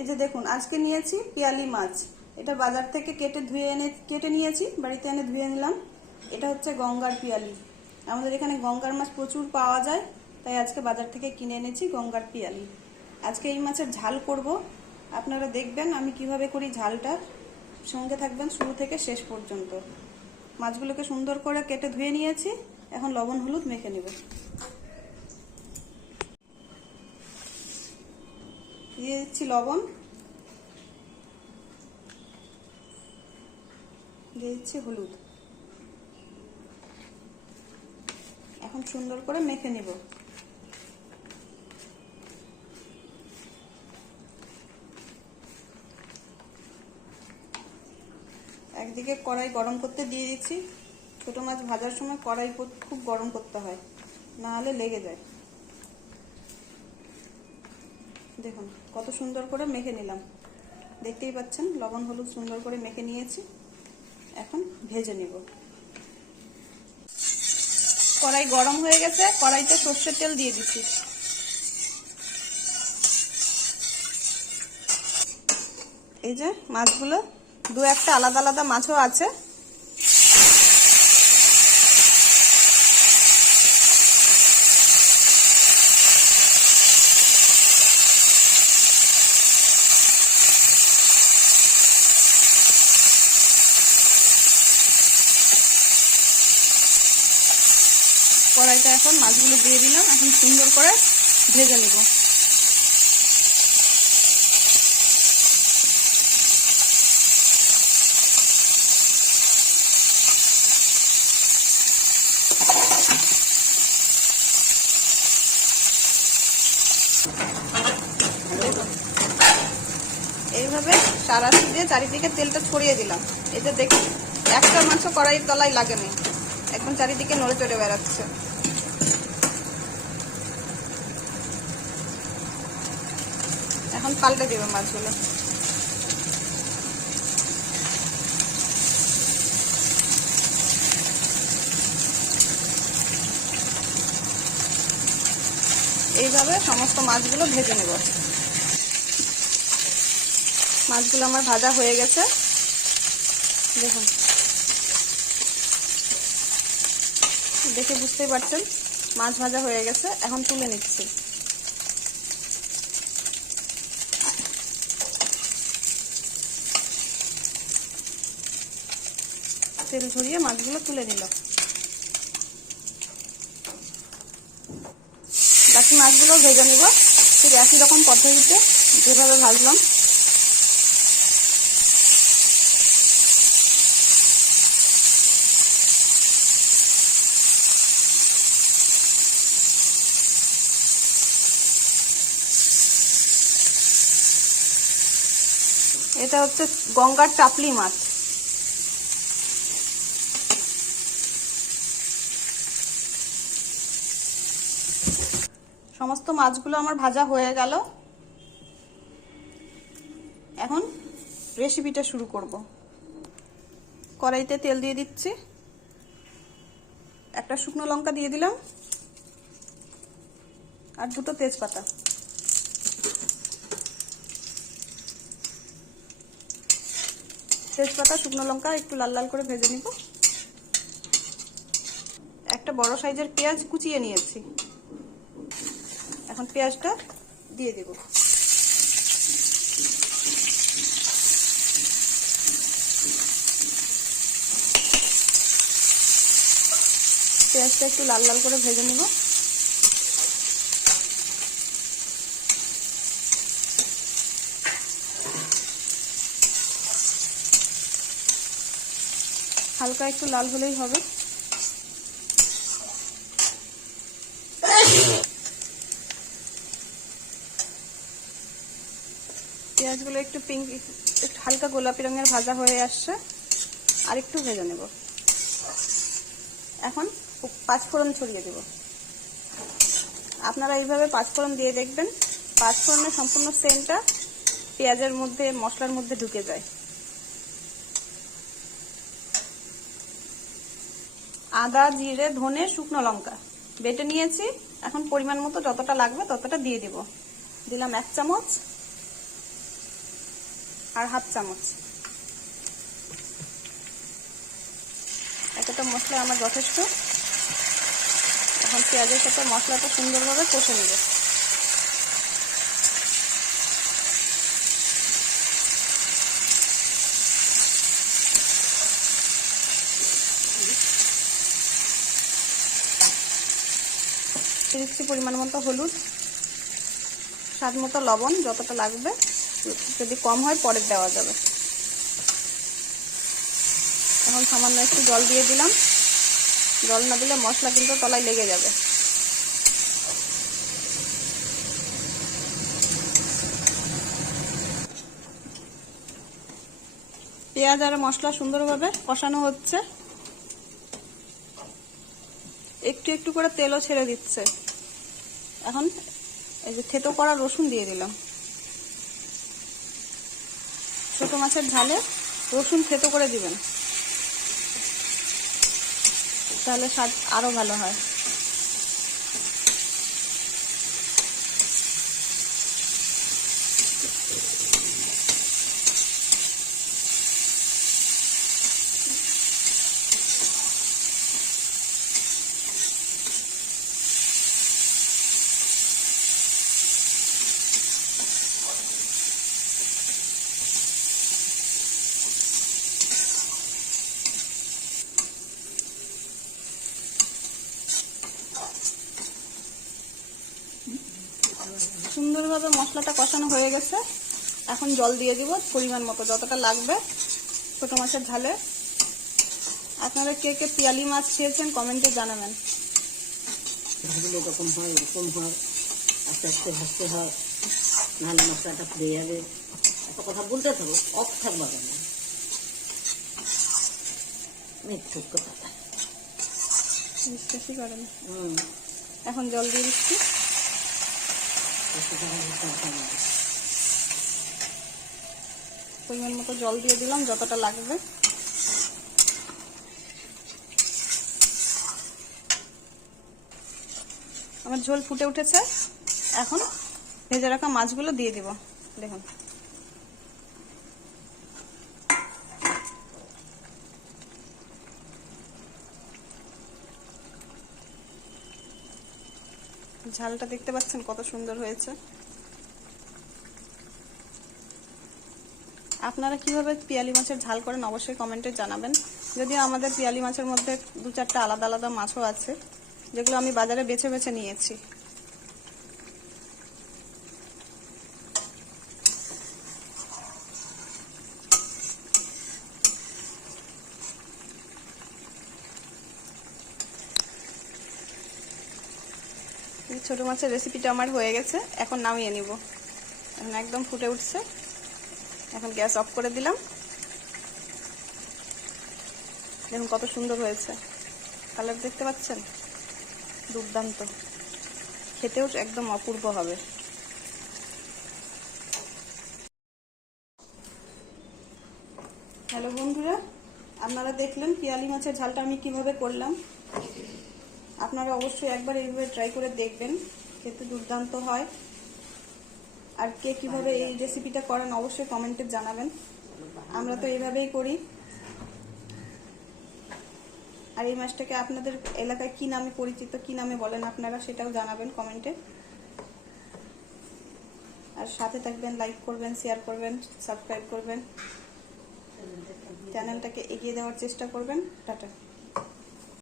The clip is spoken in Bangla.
এই যে দেখুন, আজকে নিয়েছি পিয়ালি মাছ। এটা বাজার থেকে কেটে নিয়েছি, বাড়িতে এনে ধুয়ে নিলাম। এটা হচ্ছে গঙ্গার পিয়ালি। আমাদের এখানে গঙ্গার মাছ প্রচুর পাওয়া যায়, তাই আজকে বাজার থেকে কিনে এনেছি গঙ্গার পিয়ালি। আজকে এই মাছের ঝাল করব। আপনারা দেখবেন আমি কিভাবে করি ঝালটা, সঙ্গে থাকবেন শুরু থেকে শেষ পর্যন্ত। মাছগুলোকে সুন্দর করে কেটে ধুয়ে নিয়েছি, এখন লবণ হলুদ মেখে নেব। দিয়ে দিচ্ছি লবণ, দিয়ে দিচ্ছি হলুদ। এখন সুন্দর করে মেখে নেব। একদিকে কড়াই গরম করতে দিয়ে দিচ্ছি। ছোট মাছ ভাজার সময় কড়াই খুব গরম করতে হয়, না হলে লেগে যায়। দেখুন কত সুন্দর করে মেখে নিলাম, দেখতেই পাচ্ছেন। লবণ হলুদ সুন্দর করে মেখে নিয়েছি, এখন ভেজে নেব। কড়াই গরম হয়ে গেছে, কড়াইতে সর্ষের তেল দিয়ে দিচ্ছি। এই যে মাছগুলো, দু একটা আলাদা আলাদা মাছও আছে। কড়াইতে এখন মাছগুলো দিয়ে দিলাম, এখন সুন্দর করে ভেজে নেব। এইভাবে সারাশি দিয়ে চারিদিকে তেলটা ছড়িয়ে দিলাম। এতে দেখি একটা মাংস কড়াইয়ের তলায় লাগেনি, এখন চারিদিকে নড়ে চড়ে বেড়াচ্ছে। এখন পাল্টে দেবে মাছগুলো। এইভাবে সমস্ত মাছগুলো ভেজে নেব। মাছগুলো আমার ভাজা হয়ে গেছে, দেখুন, দেখে বুঝতেই পারছেন মাছ ভাজা হয়ে গেছে। এখন তুলে নিচ্ছি। তেল ঝরিয়ে মাছগুলো তুলে নিল। বাকি মাছগুলো ভেজে নিব ঠিক একই রকম পদ্ধতিতে যেভাবে ভাজলাম। এটা হচ্ছে গঙ্গার চাপলি মাছ। সমস্ত মাছগুলো আমার ভাজা হয়ে গেল। এখন রেসিপিটা শুরু করব। কড়াইতে তেল দিয়ে দিচ্ছি, একটা শুকনো লঙ্কা দিয়ে দিলাম আর দুটো তেজপাতা। তেজপাতা শুকনো লঙ্কা একটু লাল লাল করে ভেজে নিব। একটা বড় সাইজের পেঁয়াজ কুচিয়ে নিয়েছি, এখন পেঁয়াজটা দিয়ে দেব। পেঁয়াজটা একটু লাল লাল করে ভেজে নিব। হালকা একটু লাল হলেই হবে। পেঁয়াজগুলো একটু একটু হালকা গোলাপি রঙের ভাজা হয়ে আসছে, আর একটু ভেজে নেব। এখন পাঁচফোড়ন ছড়িয়ে দেব। আপনারা এইভাবে পাঁচফোড়ন দিয়ে দেখবেন, পাঁচফোড়নের সম্পূর্ণ সেন্টটা পেঁয়াজের মধ্যে, মশলার মধ্যে ঢুকে যায়। আদা, জিরে, ধনে, শুকনো লঙ্কা বেটে নিয়েছি। এখন পরিমাণ মতো যতটা লাগবে ততটা দিয়ে দিব। দিলাম 1 চামচ। আর হাফ চামচ। এতটা মশলা আমার যথেষ্ট। এখন পেঁয়াজের সাথে মশলাটা সুন্দরভাবে কষে নেব। দিচ্ছি পরিমাণ মতো হলুদ, স্বাদ মতো লবণ, যতটা লাগবে, যদি কম হয় পরে দেওয়া যাবে। এখন সামান্য একটু জল দিয়ে দিলাম। জল না দিলে মশলা কিন্তু তলায় লেগে যাবে। পেঁয়াজ আর মশলা সুন্দরভাবে কষানো হচ্ছে। একটু একটু করে তেলও ছেড়ে দিচ্ছে। এখন এই যে থেতো করা রসুন দিয়ে দিলাম। ছোট মাছের ঝালে রসুন থেতো করে দিবেন, তাহলে স্বাদ আরো ভালো হয়। সুন্দরভাবে মশলাটা কষানো হয়ে গেছে। এখন জল দিয়ে দিব পরিমাণ মতো, যতটা লাগবে ছোট মাছের ঝালে। আপনারা কে কে পিয়ালি মাছ খেয়েছেন কমেন্টে জানাবেন। ভাজলে এরকম হয়, এরকম হয়, আস্তে আস্তে ভাজতে হয়, নাহলে মশলাটা পুড়ে যাবে। এত কথা বলতে থাকো, অফ থাকবা কেন? মিথ্যুক কথা। বিশ্বাসই করেন। এখন জল দিয়ে দিচ্ছি। পরিমাণ মতো জল দিয়ে দিলাম, যতটা লাগবে। আমার ঝোল ফুটে উঠেছে। এখন ভেজে রাখা মাছগুলো দিয়ে দিব। দেখুন, ঝালটা দেখতে পাচ্ছেন কত সুন্দর হয়েছে। আপনারা কিভাবে পিয়ালি মাছের ঝাল করেন অবশ্যই কমেন্টে জানাবেন। যদিও আমাদের পিয়ালি মাছের মধ্যে 2-4টা আলাদা আলাদা মাছও আছে, যেগুলো আমি বাজারে বেছে বেছে নিয়েছি। ছোট মাছের রেসিপিটা আমার হয়ে গেছে। এখন নামিয়ে নিব। এখন একদম ফুটে উঠছে। এখন গ্যাস অফ করে দিলাম। দেখুন কত সুন্দর হয়েছে, কালার দেখতে পাচ্ছেন, দুর্দান্ত। খেতেও একদম অপূর্ব হবে। হ্যালো বন্ধুরা, আপনারা দেখলেন পিয়ালি মাছের ঝালটা আমি কিভাবে করলাম। আপনারা অবশ্যই একবার এইভাবে ট্রাই করে দেখবেন, খেতে দুর্দান্ত হয়। আর কে কিভাবে এই রেসিপিটা করেন অবশ্যই কমেন্টে জানাবেন। আমরা তো এইভাবেই করি। আর এই মাছটাকে আপনাদের এলাকায় কি নামে পরিচিত, কি নামে বলেন আপনারা, সেটাও জানাবেন কমেন্টে। আর সাথে থাকবেন, লাইক করবেন, শেয়ার করবেন, সাবস্ক্রাইব করবেন, চ্যানেলটাকে এগিয়ে দেওয়ার চেষ্টা করবেন। টাটা।